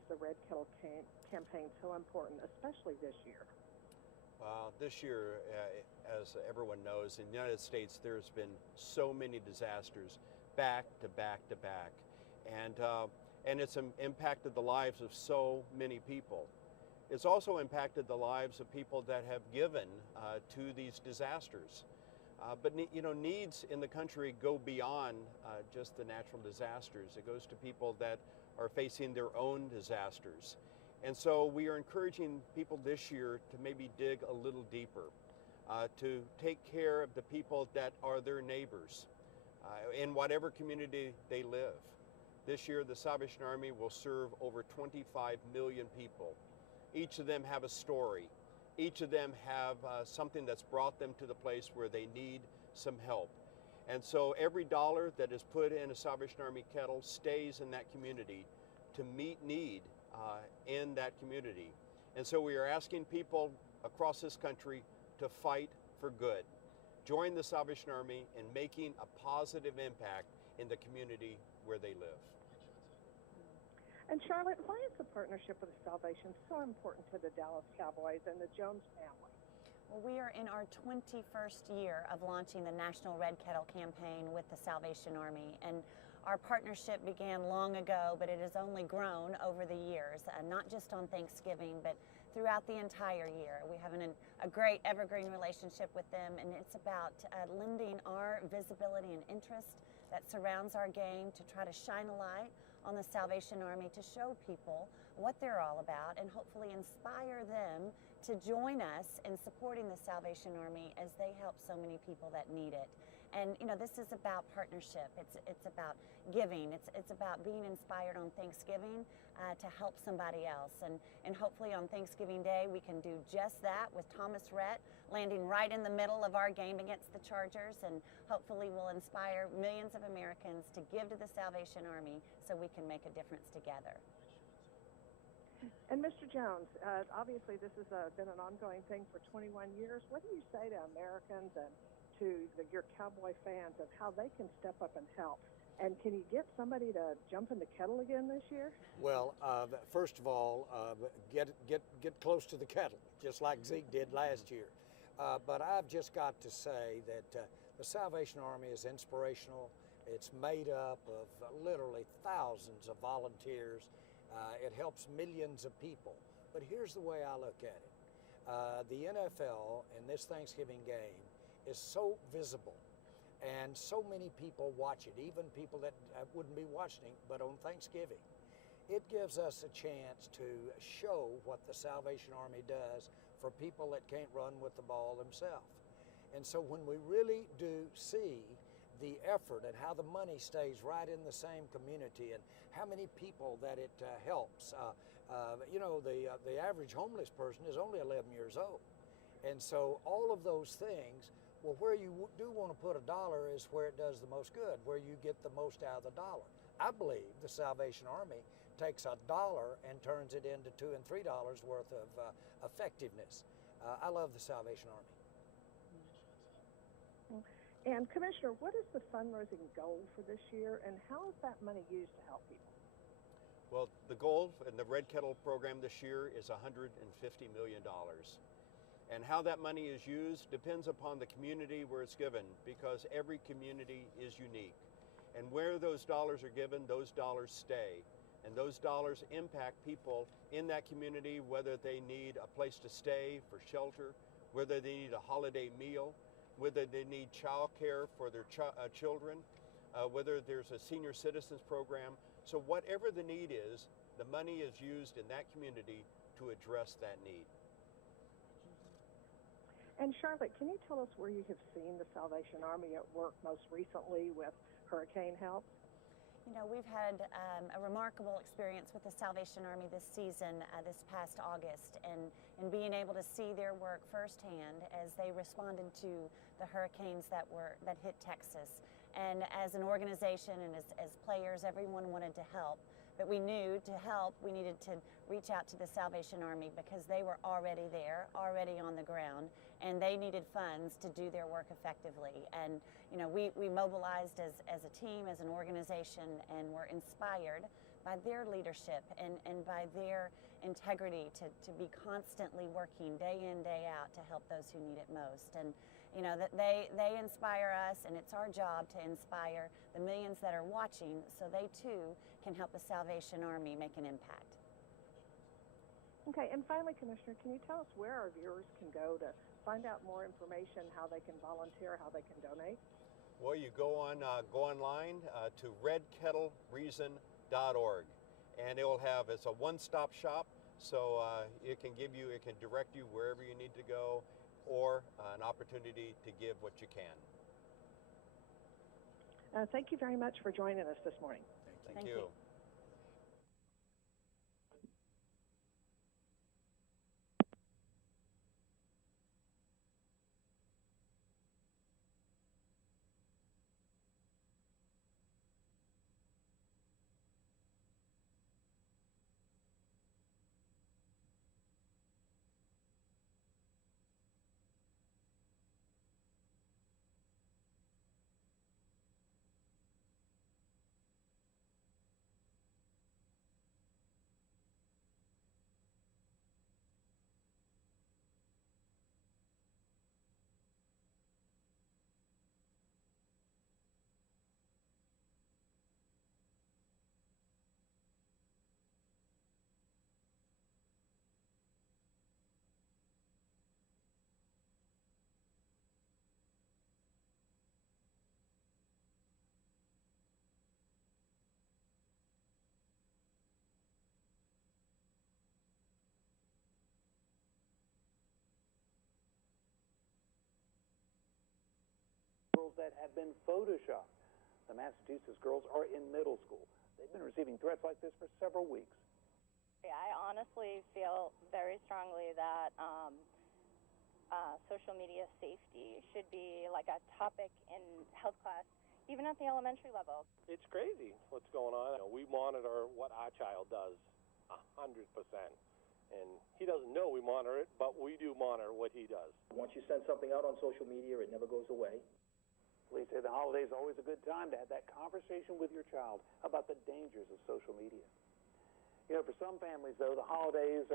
is the Red Kettle Campaign so important, especially this year? This year, as everyone knows, in the United States, there's been so many disasters back to back to back. And it's impacted the lives of so many people. It's also impacted the lives of people that have given to these disasters. But needs in the country go beyond just the natural disasters. It goes to people that are facing their own disasters. And so we are encouraging people this year to maybe dig a little deeper, to take care of the people that are their neighbors in whatever community they live. This year, the Salvation Army will serve over 25 million people. Each of them have a story. Each of them have something that's brought them to the place where they need some help. And so every dollar that is put in a Salvation Army kettle stays in that community to meet need in that community. And so we are asking people across this country to fight for good. Join the Salvation Army in making a positive impact in the community where they live. And Charlotte, why is the partnership with the Salvation so important to the Dallas Cowboys and the Jones family? Well, we are in our 21st year of launching the National Red Kettle Campaign with the Salvation Army, and our partnership began long ago, but it has only grown over the years, not just on Thanksgiving, but throughout the entire year. We have a great evergreen relationship with them, and it's about lending our visibility and interest that surrounds our game to try to shine a light on the Salvation Army, to show people what they're all about and hopefully inspire them to join us in supporting the Salvation Army as they help so many people that need it. And this is about partnership. It's about giving. It's about being inspired on Thanksgiving to help somebody else. And hopefully on Thanksgiving Day we can do just that with Thomas Rhett landing right in the middle of our game against the Chargers, and hopefully we'll inspire millions of Americans to give to the Salvation Army so we can make a difference together. And Mr. Jones, obviously this has been an ongoing thing for 21 years. What do you say to Americans and to your Cowboy fans of how they can step up and help? And can you get somebody to jump in the kettle again this year? Well, first of all, get close to the kettle, just like Zeke did last year. But I've just got to say that the Salvation Army is inspirational. It's made up of literally thousands of volunteers. It helps millions of people. But here's the way I look at it. The NFL in this Thanksgiving game is so visible, and so many people watch it, even people that wouldn't be watching it, but on Thanksgiving. It gives us a chance to show what the Salvation Army does for people that can't run with the ball themselves. And so when we really do see the effort and how the money stays right in the same community and how many people that it helps, the average homeless person is only 11 years old. And so all of those things, well, where you do want to put a dollar is where it does the most good, where you get the most out of the dollar. I believe the Salvation Army takes a dollar and turns it into $2 and $3 worth of effectiveness. I love the Salvation Army. And Commissioner, what is the fundraising goal for this year, and how is that money used to help people? Well, the goal in the Red Kettle program this year is $150 million. And how that money is used depends upon the community where it's given, because every community is unique. And where those dollars are given, those dollars stay. And those dollars impact people in that community, whether they need a place to stay for shelter, whether they need a holiday meal, whether they need child care for their children, whether there's a senior citizens program. So whatever the need is, the money is used in that community to address that need. And Charlotte, can you tell us where you have seen the Salvation Army at work most recently with hurricane help? We've had a remarkable experience with the Salvation Army this season, this past August, and being able to see their work firsthand as they responded to the hurricanes that hit Texas. And as an organization and as players, everyone wanted to help, but we knew to help we needed to reach out to the Salvation Army because they were already there, already on the ground, and they needed funds to do their work effectively. And we mobilized as a team, as an organization, and were inspired their leadership and by their integrity to be constantly working day in, day out to help those who need it most. And you know, that they inspire us, and it's our job to inspire the millions that are watching so they too can help the Salvation Army make an impact. Okay, and finally, Commissioner, can you tell us where our viewers can go to find out more information, how they can volunteer, how they can donate? Well, you go online to redkettlereason.org, and it's a one-stop shop, so it can direct you wherever you need to go, or an opportunity to give what you can. Thank you very much for joining us this morning. Thank you. That have been photoshopped. The Massachusetts girls are in middle school. They've been receiving threats like this for several weeks. I honestly feel very strongly that social media safety should be like a topic in health class, even at the elementary level. It's crazy what's going on. We monitor what our child does 100%. And he doesn't know we monitor it, but we do monitor what he does. Once you send something out on social media, it never goes away. Police say the holidays are always a good time to have that conversation with your child about the dangers of social media. You know, for some families, though, the holidays